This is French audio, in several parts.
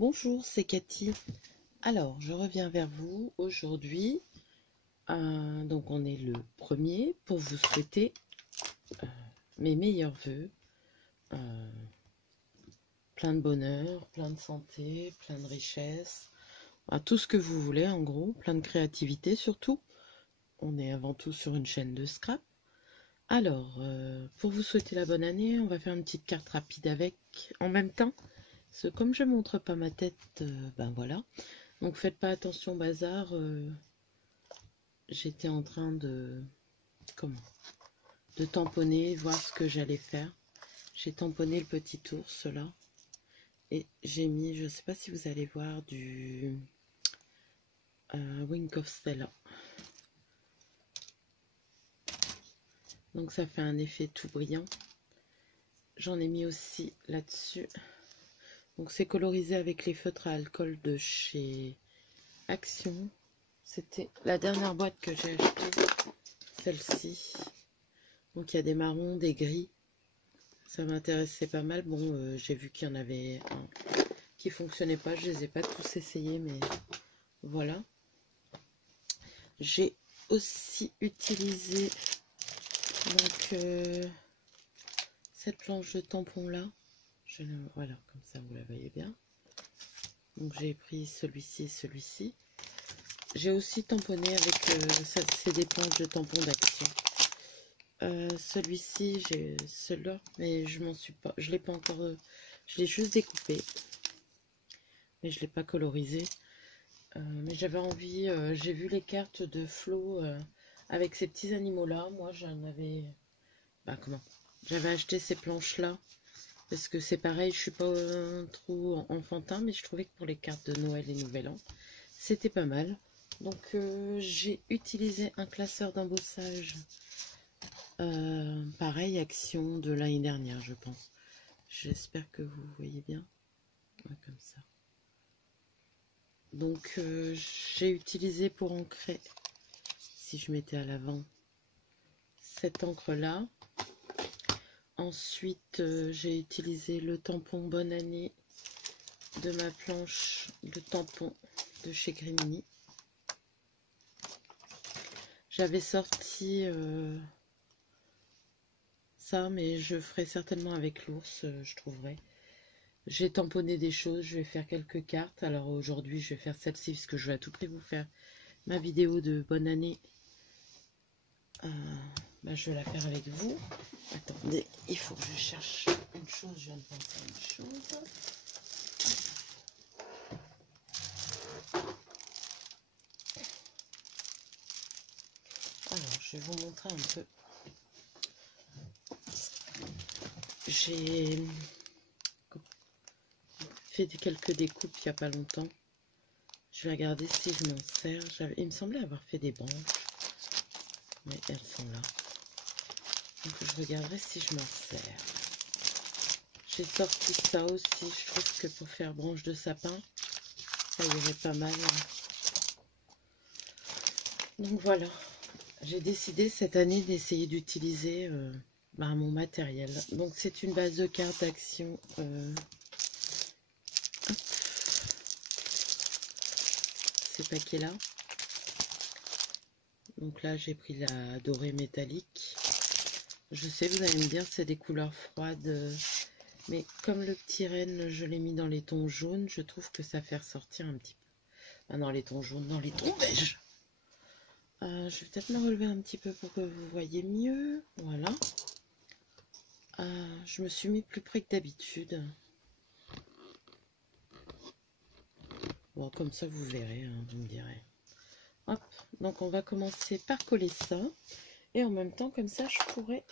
Bonjour, c'est Cathy. Alors, je reviens vers vous aujourd'hui. Donc, on est le 1er pour vous souhaiter mes meilleurs vœux. Plein de bonheur, plein de santé, plein de richesse. Tout ce que vous voulez, en gros. Plein de créativité, surtout. On est avant tout sur une chaîne de scrap. Alors, pour vous souhaiter la bonne année, on va faire une petite carte rapide avec en même temps. Parce que comme je montre pas ma tête, ben voilà. Donc faites pas attention au bazar. J'étais en train de tamponner, voir ce que j'allais faire. J'ai tamponné le petit ours là. Et j'ai mis, je sais pas si vous allez voir, du Wink of Stella. Donc ça fait un effet tout brillant. J'en ai mis aussi là-dessus. Donc c'est colorisé avec les feutres à alcool de chez Action. C'était la dernière boîte que j'ai achetée, celle-ci. Donc il y a des marrons, des gris. Ça m'intéressait pas mal. Bon, j'ai vu qu'il y en avait un qui fonctionnait pas. Je les ai pas tous essayés, mais voilà. J'ai aussi utilisé donc cette planche de tampon là. Voilà, comme ça vous la voyez bien. Donc j'ai pris celui-ci et celui-ci. J'ai aussi tamponné avec c'est des planches de tampon d'Action. Celui-ci, j'ai celui-là, mais je m'en suis pas, je l'ai pas encore, je l'ai juste découpé, mais je l'ai pas colorisé. Mais j'avais envie, j'ai vu les cartes de Flo avec ces petits animaux là. Moi j'en avais, j'avais acheté ces planches là parce que c'est pareil, je suis pas trop enfantin, mais je trouvais que pour les cartes de Noël et Nouvel An c'était pas mal. Donc j'ai utilisé un classeur d'embossage pareil, Action de l'année dernière, je pense. J'espère que vous voyez bien. Ouais, comme ça. Donc, j'ai utilisé pour ancrer, si je mettais à l'avant, cette encre-là. Ensuite, j'ai utilisé le tampon Bonne Année de ma planche de tampon de chez Grimini. J'avais sorti ça, mais je ferai certainement avec l'ours, je trouverai. J'ai tamponné des choses, je vais faire quelques cartes. Alors aujourd'hui, je vais faire celle-ci parce que je vais à tout prix vous faire ma vidéo de bonne année. Je vais la faire avec vous. Attendez, il faut que je cherche une chose. Je viens de penser à une chose. Alors, je vais vous montrer un peu. J'ai fait quelques découpes il n'y a pas longtemps. Je vais regarder si je m'en sers. Il me semblait avoir fait des branches, mais elles sont là. Donc je regarderai si je m'en sers. J'ai sorti ça aussi. Je trouve que pour faire branche de sapin, ça irait pas mal. Donc voilà. J'ai décidé cette année d'essayer d'utiliser mon matériel. Donc c'est une base de cartes d'Action. Ces paquets-là. Donc là, j'ai pris la dorée métallique. Je sais, vous allez me dire, c'est des couleurs froides. Mais comme le petit renne, je l'ai mis dans les tons jaunes, je trouve que ça fait ressortir un petit peu. Dans les tons jaunes, dans les tons beiges. Je vais peut-être me relever un petit peu pour que vous voyez mieux. Voilà. Je me suis mis plus près que d'habitude. Bon, comme ça, vous verrez, hein, vous me direz. Hop, donc on va commencer par coller ça. Et en même temps, comme ça, je pourrais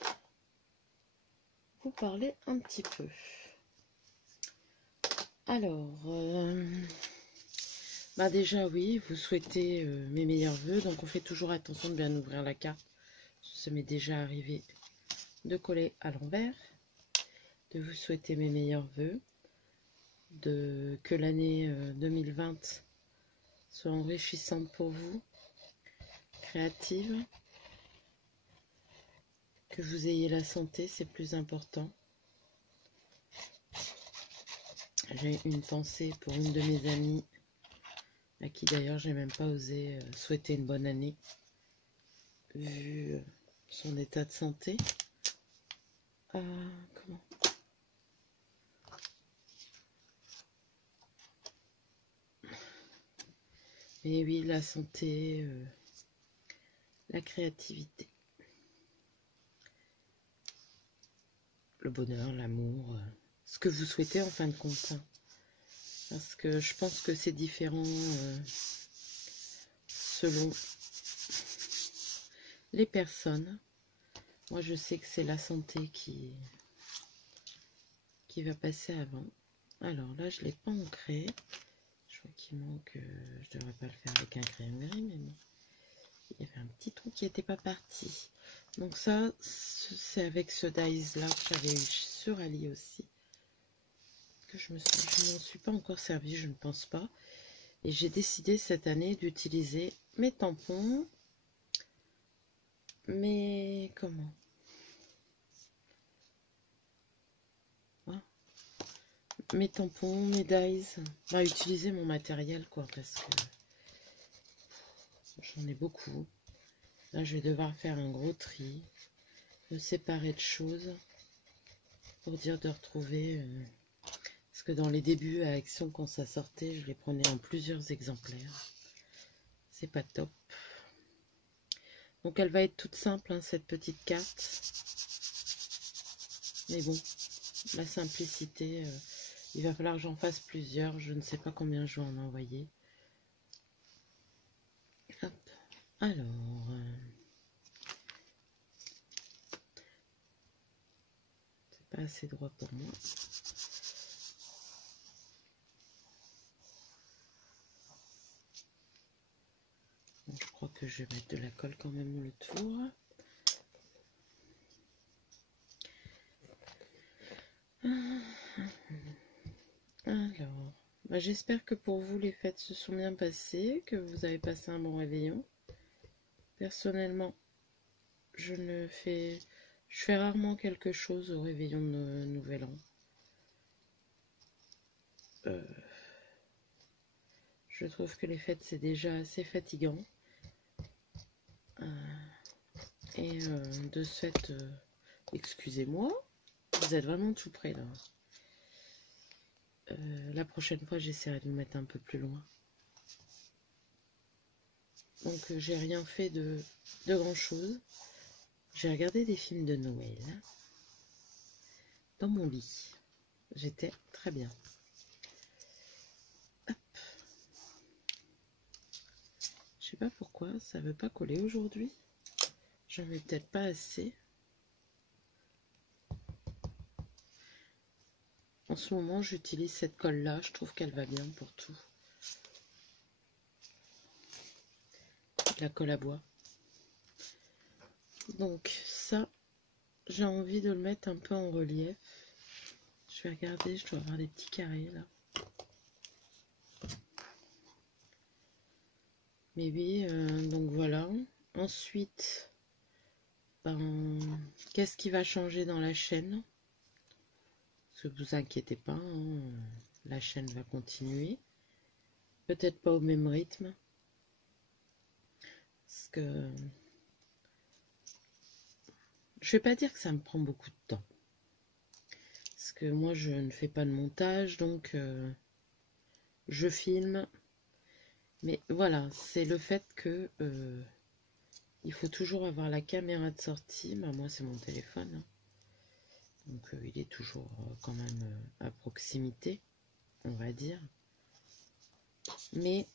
vous parler un petit peu. Alors, déjà, oui, vous souhaitez mes meilleurs vœux. Donc, on fait toujours attention de bien ouvrir la carte. Ça m'est déjà arrivé de coller à l'envers. De vous souhaiter mes meilleurs vœux. Que l'année 2020 soit enrichissante pour vous. Créative. Que vous ayez la santé, c'est plus important. J'ai une pensée pour une de mes amies, à qui d'ailleurs j'ai même pas osé souhaiter une bonne année, vu son état de santé. Comment? Et oui, la santé, la créativité, le bonheur, l'amour, ce que vous souhaitez en fin de compte. Hein. Parce que je pense que c'est différent selon les personnes. Moi, je sais que c'est la santé qui va passer avant. Alors là, je ne l'ai pas ancré. Je vois qu'il manque... je devrais pas le faire avec un crayon gris, mais bon. Il y avait un petit trou qui n'était pas parti. Donc ça, c'est avec ce dies-là que j'avais eu sur Ali aussi. Que je m'en suis pas encore servi, je ne pense pas. Et j'ai décidé cette année d'utiliser mes tampons. Mais comment? Mes tampons, mes dies. Bah, utiliser mon matériel, quoi, parce que j'en ai beaucoup. Là, je vais devoir faire un gros tri, me séparer de choses pour dire de retrouver. Parce que dans les débuts à Action, quand ça sortait, je les prenais en plusieurs exemplaires. C'est pas top. Donc, elle va être toute simple, hein, cette petite carte. Mais bon, la simplicité, il va falloir que j'en fasse plusieurs. Je ne sais pas combien je vais en envoyer. Hop. Alors, c'est pas assez droit pour moi. Bon, je crois que je vais mettre de la colle quand même le tour. Alors, bah, j'espère que pour vous les fêtes se sont bien passées, que vous avez passé un bon réveillon. Personnellement, je fais rarement quelque chose au réveillon de Nouvel An. Je trouve que les fêtes c'est déjà assez fatigant. Et de ce fait, excusez-moi, vous êtes vraiment tout près là. La prochaine fois, j'essaierai de vous mettre un peu plus loin. Donc, j'ai rien fait de grand chose. J'ai regardé des films de Noël dans mon lit. J'étais très bien. Hop. Je sais pas pourquoi ça veut pas coller aujourd'hui. J'en mets peut-être pas assez. En ce moment, j'utilise cette colle-là. Je trouve qu'elle va bien pour tout. La colle à bois. Donc ça, j'ai envie de le mettre un peu en relief. Je vais regarder, je dois avoir des petits carrés là. Mais oui, donc voilà. Ensuite, ben, qu'est-ce qui va changer dans la chaîne? Parce que vous inquiétez pas, hein, la chaîne va continuer. Peut-être pas au même rythme. Parce que je vais pas dire que ça me prend beaucoup de temps. Parce que moi, je ne fais pas de montage, donc je filme. Mais voilà, c'est le fait que il faut toujours avoir la caméra de sortie. Bah, moi, c'est mon téléphone. Hein. Donc, il est toujours quand même à proximité, on va dire. Mais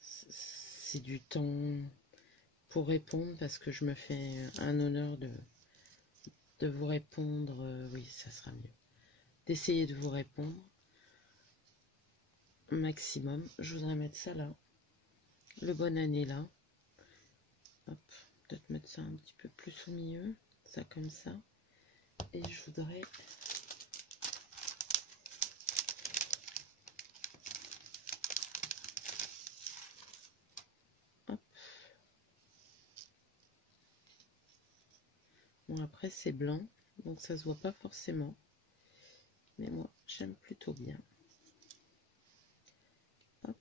c'est du temps pour répondre parce que je me fais un honneur de vous répondre. Oui, ça sera mieux. D'essayer de vous répondre au maximum. Je voudrais mettre ça là. Le bonne année là. Hop, peut-être mettre ça un petit peu plus au milieu. Ça comme ça. Et je voudrais... Hop. Bon, après c'est blanc. donc ça se voit pas forcément. Mais moi, j'aime plutôt bien. Hop,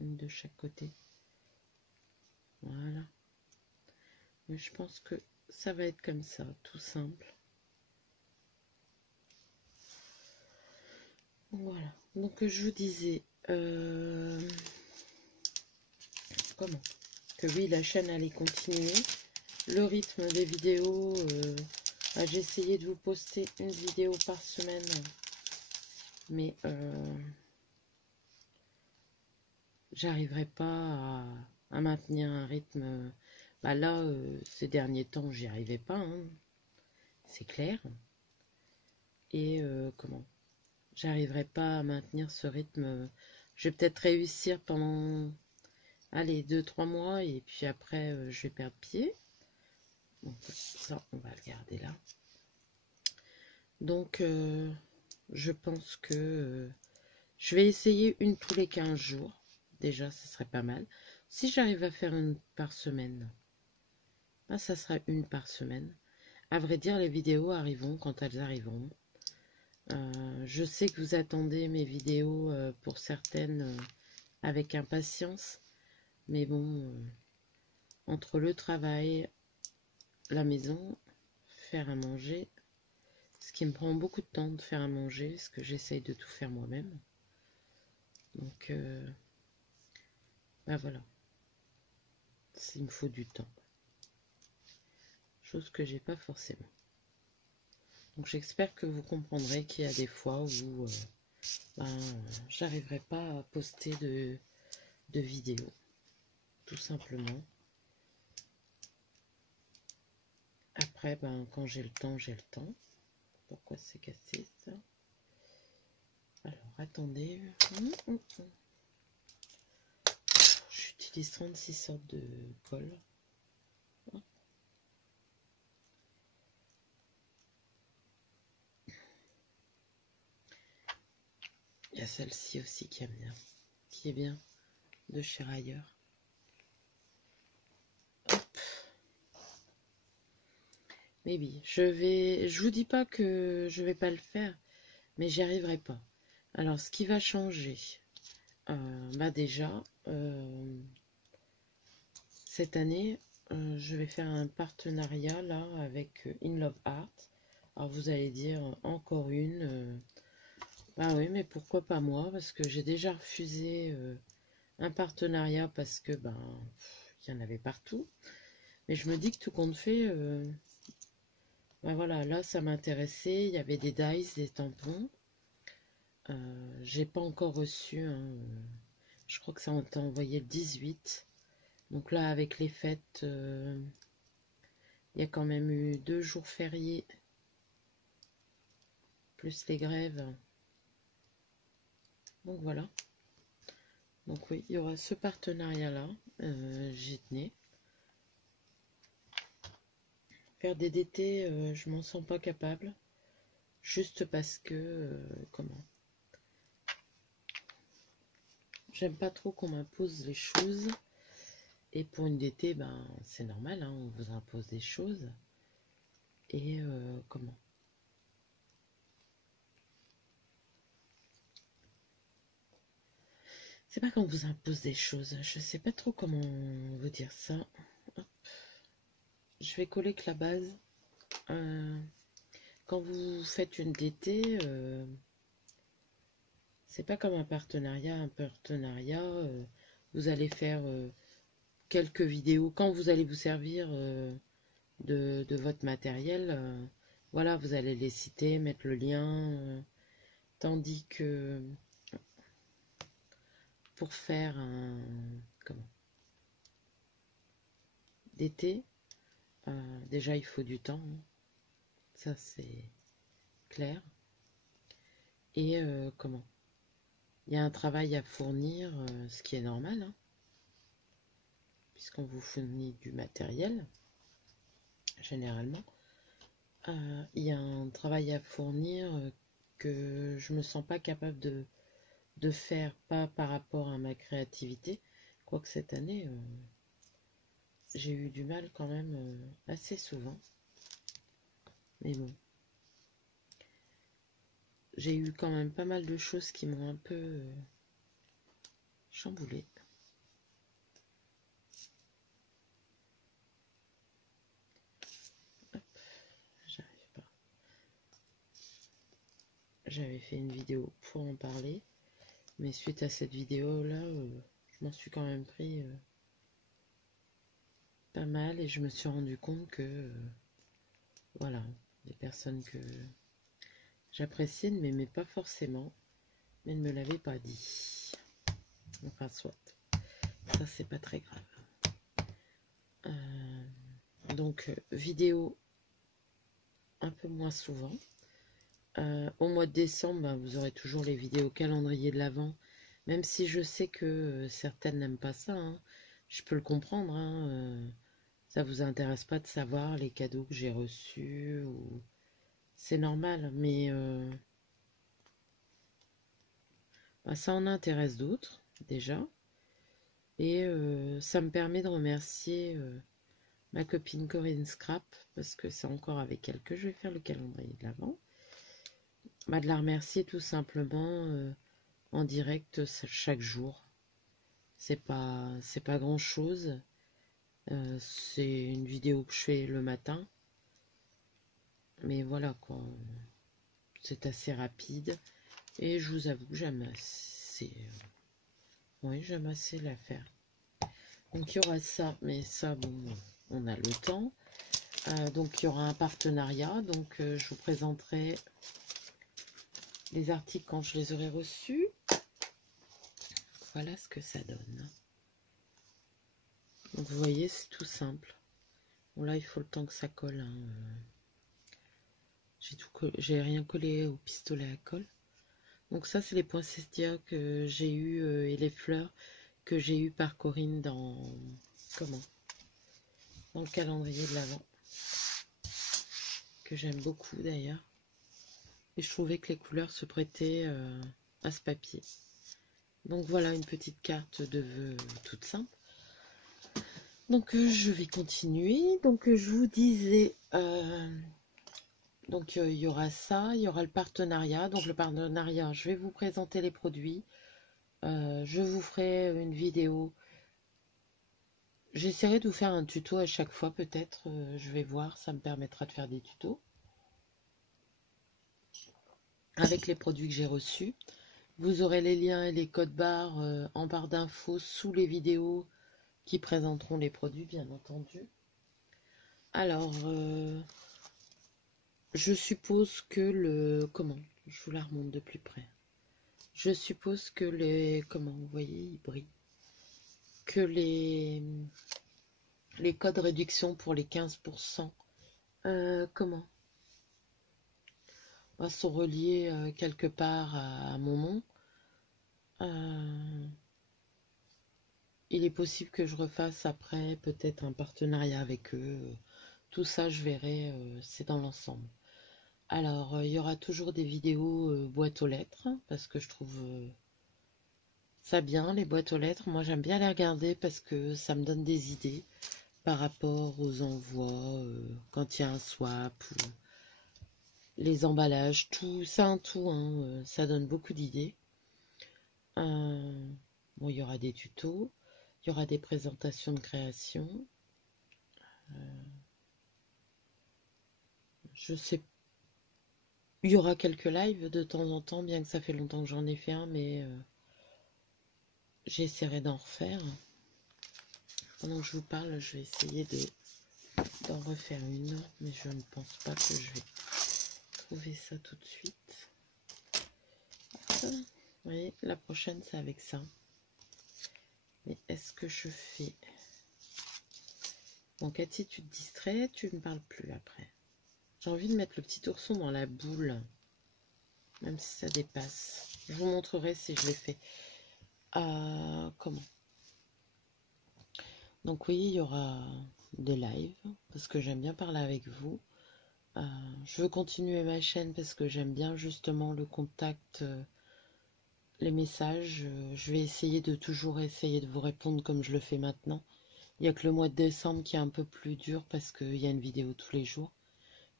une de chaque côté. Voilà. Mais je pense que ça va être comme ça, tout simple. Voilà. Donc je vous disais comment que oui, la chaîne allait continuer. Le rythme des vidéos, j'ai essayé de vous poster une vidéo par semaine, mais j'arriverai pas à maintenir un rythme. Bah là, ces derniers temps, j'y arrivais pas, hein, c'est clair. Et comment j'arriverai pas à maintenir ce rythme. Je vais peut-être réussir pendant, allez, 2-3 mois, et puis après, je vais perdre pied. Donc ça, on va le garder là. Donc, je pense que je vais essayer une tous les 15 jours. Déjà, ce serait pas mal. Si j'arrive à faire une par semaine, ben, ça sera une par semaine. À vrai dire, les vidéos arriveront quand elles arriveront. Je sais que vous attendez mes vidéos pour certaines avec impatience. Mais bon, entre le travail, la maison, faire à manger, ce qui me prend beaucoup de temps de faire à manger, parce que j'essaye de tout faire moi-même. Donc, ben voilà. Il me faut du temps. Chose que j'ai pas forcément. Donc j'espère que vous comprendrez qu'il y a des fois où j'arriverai pas à poster de vidéos. Tout simplement. Après, ben, quand j'ai le temps, j'ai le temps. Pourquoi c'est cassé ça? Alors, attendez. J'utilise 36 sortes de colle. Il y a celle-ci aussi qui aime bien. Qui est bien. De chez Rayer. Mais oui, je vous dis pas que je vais pas le faire, mais j'y arriverai pas. Alors, ce qui va changer, bah déjà, cette année, je vais faire un partenariat là avec In Love Art. Alors vous allez dire encore une. Bah oui, mais pourquoi pas moi? Parce que j'ai déjà refusé un partenariat parce que ben il y en avait partout. Mais je me dis que tout compte fait, ben voilà, là ça m'intéressait. Il y avait des dies, des tampons. J'ai pas encore reçu. Hein, je crois que ça a été envoyé le 18. Donc là, avec les fêtes, il y a quand même eu 2 jours fériés, plus les grèves. Donc voilà. Donc oui, il y aura ce partenariat-là. J'y tenais. Faire des DT, je m'en sens pas capable. Juste parce que, comment? J'aime pas trop qu'on m'impose les choses. Et pour une DT, ben, c'est normal, hein, on vous impose des choses. Et comment? C'est pas qu'on vous impose des choses. Je sais pas trop comment vous dire ça. Hop. Je vais coller que la base. Quand vous faites une DT, c'est pas comme un partenariat. Un partenariat, vous allez faire quelques vidéos. Quand vous allez vous servir de votre matériel, voilà, vous allez les citer, mettre le lien. Tandis que pour faire un comment DT, déjà il faut du temps. Hein. Ça c'est clair. Et comment? Il y a un travail à fournir, ce qui est normal, hein, puisqu'on vous fournit du matériel, généralement. Il y a un travail à fournir que je me sens pas capable de faire, pas par rapport à ma créativité, quoique cette année, j'ai eu du mal quand même assez souvent. Mais bon. J'ai eu quand même pas mal de choses qui m'ont un peu chamboulée. J'arrive pas. J'avais fait une vidéo pour en parler. Mais suite à cette vidéo-là, je m'en suis quand même pris pas mal. Et je me suis rendu compte que, voilà, des personnes que j'appréciais ne m'aimaient pas forcément, mais ne me l'avaient pas dit. Enfin, soit. Ça, c'est pas très grave. Donc, vidéo un peu moins souvent. Au mois de décembre, ben, vous aurez toujours les vidéos calendrier de l'Avent. Même si je sais que certaines n'aiment pas ça. Hein. Je peux le comprendre. Hein, ça vous intéresse pas de savoir les cadeaux que j'ai reçus. Ou... C'est normal. Mais ben, ça en intéresse d'autres, déjà. Et ça me permet de remercier ma copine Corinne Scrap. Parce que c'est encore avec elle que je vais faire le calendrier de l'Avent. Bah, de la remercier tout simplement en direct chaque jour. C'est pas grand chose. C'est une vidéo que je fais le matin. Mais voilà quoi. C'est assez rapide. Et je vous avoue que j'aime assez. Oui, j'aime assez la faire. Donc il y aura ça. Mais ça, bon, on a le temps. Donc il y aura un partenariat. Donc je vous présenterai les articles quand je les aurai reçus. Voilà ce que ça donne. Donc vous voyez, c'est tout simple. Bon là, il faut le temps que ça colle. Hein. J'ai rien collé au pistolet à colle. Donc ça, c'est les poinsettias que j'ai eu et les fleurs que j'ai eu par Corinne dans dans le calendrier de l'Avent, que j'aime beaucoup d'ailleurs. Et je trouvais que les couleurs se prêtaient à ce papier. Donc voilà une petite carte de vœux toute simple. Donc je vais continuer. Donc je vous disais, donc il y aura ça, il y aura le partenariat. Donc le partenariat, je vais vous présenter les produits. Je vous ferai une vidéo. J'essaierai de vous faire un tuto à chaque fois peut-être. Je vais voir, ça me permettra de faire des tutos. Avec les produits que j'ai reçus. Vous aurez les liens et les codes barres en barre d'infos sous les vidéos qui présenteront les produits, bien entendu. Alors, je suppose que le... Comment? Je vous la remonte de plus près. Je suppose que les... Comment? Vous voyez, il brille. Que les codes réduction pour les 15%, comment? Sont reliés quelque part à mon nom. Il est possible que je refasse après peut-être un partenariat avec eux. Tout ça, je verrai, c'est dans l'ensemble. Alors, il y aura toujours des vidéos boîte aux lettres, parce que je trouve ça bien, les boîtes aux lettres. Moi, j'aime bien les regarder parce que ça me donne des idées par rapport aux envois, quand il y a un swap, ou les emballages, tout ça, hein, ça donne beaucoup d'idées. Bon, il y aura des tutos, il y aura des présentations de création. Je sais, il y aura quelques lives de temps en temps, bien que ça fait longtemps que j'en ai fait un, mais j'essaierai d'en refaire. Pendant que je vous parle, je vais essayer d'en refaire une, mais je ne pense pas que je vais trouver ça tout de suite. Vous voyez, la prochaine, c'est avec ça. Mais est-ce que je fais... Bon, Cathy, tu te distrais, tu ne parles plus après. J'ai envie de mettre le petit ourson dans la boule, même si ça dépasse. Je vous montrerai si je l'ai fait. Comment? Donc oui, il y aura des lives, parce que j'aime bien parler avec vous. Je veux continuer ma chaîne parce que j'aime bien justement le contact, les messages. Je vais essayer de vous répondre comme je le fais maintenant. Il n'y a que le mois de décembre qui est un peu plus dur parce qu'il y a une vidéo tous les jours.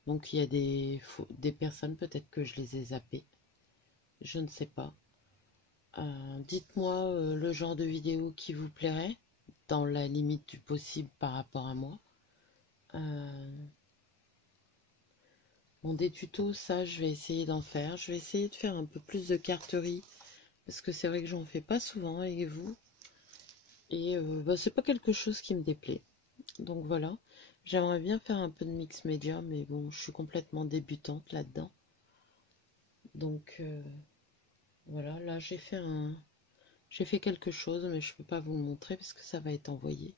Donc il y a des personnes, peut-être que je les ai zappées. Je ne sais pas. Dites-moi le genre de vidéo qui vous plairait, dans la limite du possible par rapport à moi. Bon, des tutos, ça, je vais essayer d'en faire. Je vais essayer de faire un peu plus de carterie, parce que c'est vrai que j'en fais pas souvent avec vous. Et bah, c'est pas quelque chose qui me déplaît. Donc voilà, j'aimerais bien faire un peu de mix média, mais bon, je suis complètement débutante là-dedans. Donc voilà, là j'ai fait quelque chose, mais je peux pas vous le montrer parce que ça va être envoyé.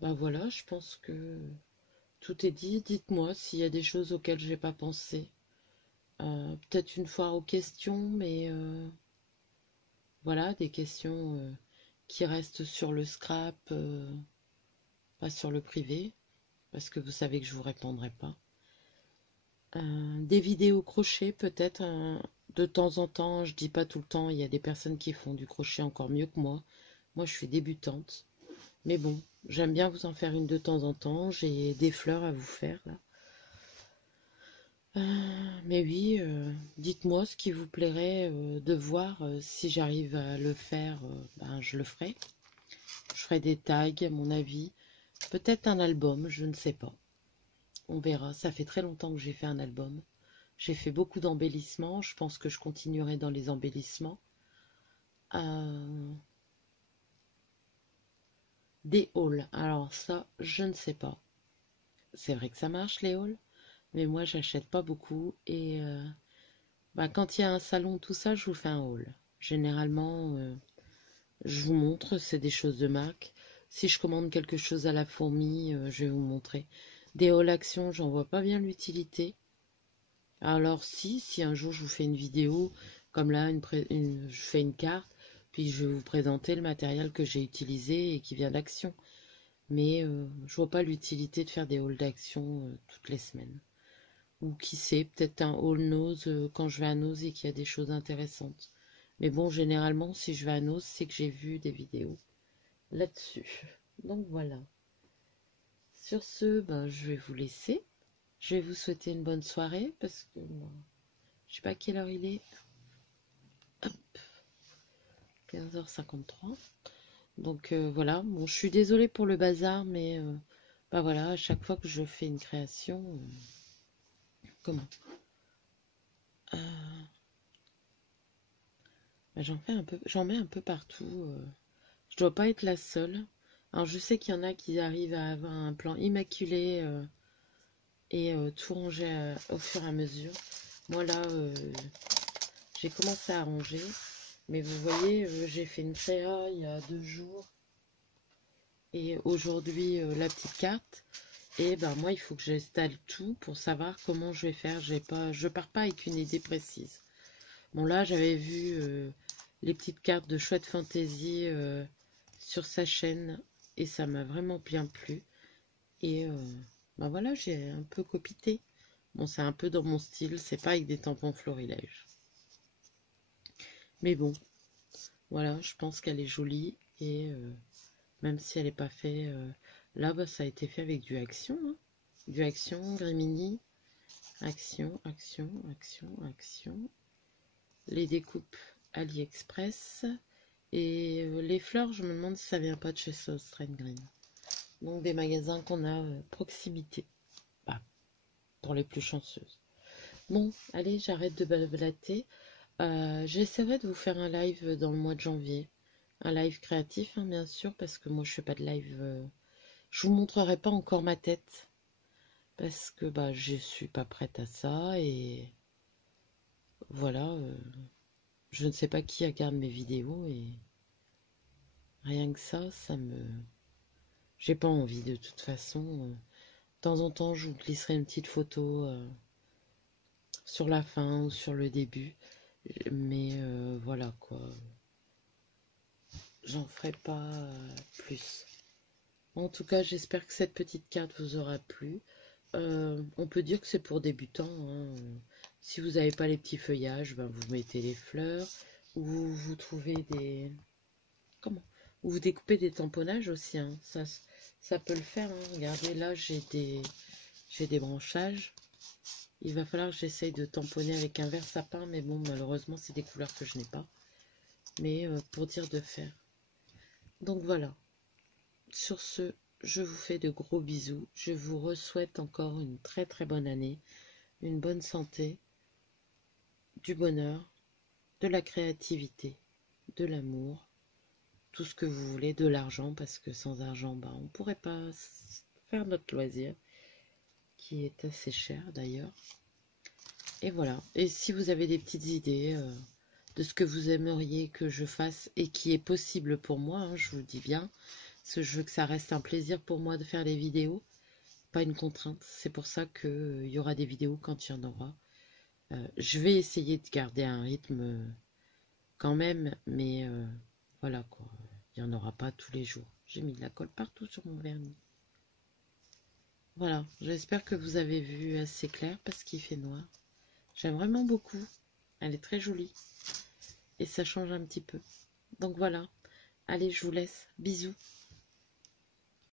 Bah voilà, je pense que tout est dit. Dites-moi s'il y a des choses auxquelles j'ai pas pensé. Peut-être une foire aux questions, mais voilà, des questions qui restent sur le scrap, pas sur le privé, parce que vous savez que je vous répondrai pas. Des vidéos crochet, peut-être de temps en temps, je dis pas tout le temps, il y a des personnes qui font du crochet encore mieux que moi. Moi, je suis débutante. Mais bon, j'aime bien vous en faire une de temps en temps. J'ai des fleurs à vous faire là. Mais oui, dites-moi ce qui vous plairait de voir. Si j'arrive à le faire, ben, je le ferai. Je ferai des tags, à mon avis. Peut-être un album, je ne sais pas. On verra. Ça fait très longtemps que j'ai fait un album. J'ai fait beaucoup d'embellissements. Je pense que je continuerai dans les embellissements. Des hauls. Alors ça, je ne sais pas. C'est vrai que ça marche les hauls, mais moi j'achète pas beaucoup. Et bah, quand il y a un salon, tout ça, je vous fais un haul. Généralement, je vous montre, c'est des choses de marque. Si je commande quelque chose à la fourmi, je vais vous montrer. Des hauls action, j'en vois pas bien l'utilité. Alors si un jour je vous fais une vidéo, comme là, je fais une carte, puis je vais vous présenter le matériel que j'ai utilisé et qui vient d'Action. Mais je vois pas l'utilité de faire des hauls d'Action toutes les semaines. Ou qui sait, peut-être un haul Nose quand je vais à Nose et qu'il y a des choses intéressantes. Mais bon, généralement, si je vais à Nose, c'est que j'ai vu des vidéos là-dessus. Donc voilà. Sur ce, ben, je vais vous laisser. Je vais vous souhaiter une bonne soirée parce que moi, je sais pas quelle heure il est. Hop, 15h53. Donc voilà, bon, je suis désolée pour le bazar, mais bah voilà, à chaque fois que je fais une création, comment bah, j'en mets un peu partout. Je dois pas être la seule. Alors je sais qu'il y en a qui arrivent à avoir un plan immaculé et tout ranger au fur et à mesure. Moi là, j'ai commencé à ranger, mais vous voyez, j'ai fait une créa il y a 2 jours et aujourd'hui la petite carte. Et ben moi, il faut que j'installe tout pour savoir comment je vais faire. Je pars pas avec une idée précise. Bon là, j'avais vu les petites cartes de Chouette Fantasy sur sa chaîne et ça m'a vraiment bien plu. Et ben voilà, j'ai un peu copité. Bon, c'est un peu dans mon style, c'est pas avec des tampons florilèges. Mais bon, voilà, je pense qu'elle est jolie et même si elle n'est pas faite là, bah, ça a été fait avec du Action, hein. Du Action, Grimini, Action, Action, Action, Action. Les découpes AliExpress. Et les fleurs, je me demande si ça vient pas de chez Sauce Green. Donc des magasins qu'on a proximité. Bah, pour les plus chanceuses. Bon, allez, j'arrête de blablater. J'essaierai de vous faire un live dans le mois de janvier. Un live créatif, hein, bien sûr, parce que moi je fais pas de live. Je vous montrerai pas encore ma tête. Parce que bah je suis pas prête à ça. Et voilà. Je ne sais pas qui regarde mes vidéos. Et rien que ça me... J'ai pas envie de toute façon. De temps en temps, je vous glisserai une petite photo sur la fin ou sur le début. Mais voilà quoi. J'en ferai pas plus. En tout cas, j'espère que cette petite carte vous aura plu. On peut dire que c'est pour débutants, hein. Si vous n'avez pas les petits feuillages, ben vous mettez les fleurs. Ou vous trouvez des... Comment? Ou vous découpez des tamponnages aussi, hein. Ça peut le faire, hein. Regardez, là, j'ai des branchages. Il va falloir que j'essaye de tamponner avec un verre sapin, mais bon, malheureusement, c'est des couleurs que je n'ai pas. Mais pour dire de faire. Donc voilà. Sur ce, je vous fais de gros bisous. Je vous souhaite encore une très très bonne année, une bonne santé, du bonheur, de la créativité, de l'amour, tout ce que vous voulez, de l'argent, parce que sans argent, bah, on ne pourrait pas faire notre loisir, qui est assez cher d'ailleurs. Et voilà. Et si vous avez des petites idées de ce que vous aimeriez que je fasse et qui est possible pour moi, hein, je vous le dis bien, parce que je veux que ça reste un plaisir pour moi de faire les vidéos, pas une contrainte. C'est pour ça qu'il y aura des vidéos quand il y en aura. Je vais essayer de garder un rythme quand même, mais voilà quoi. Il n'y en aura pas tous les jours. J'ai mis de la colle partout sur mon vernis. Voilà, j'espère que vous avez vu assez clair parce qu'il fait noir. J'aime vraiment beaucoup. Elle est très jolie. Et ça change un petit peu. Donc voilà. Allez, je vous laisse. Bisous.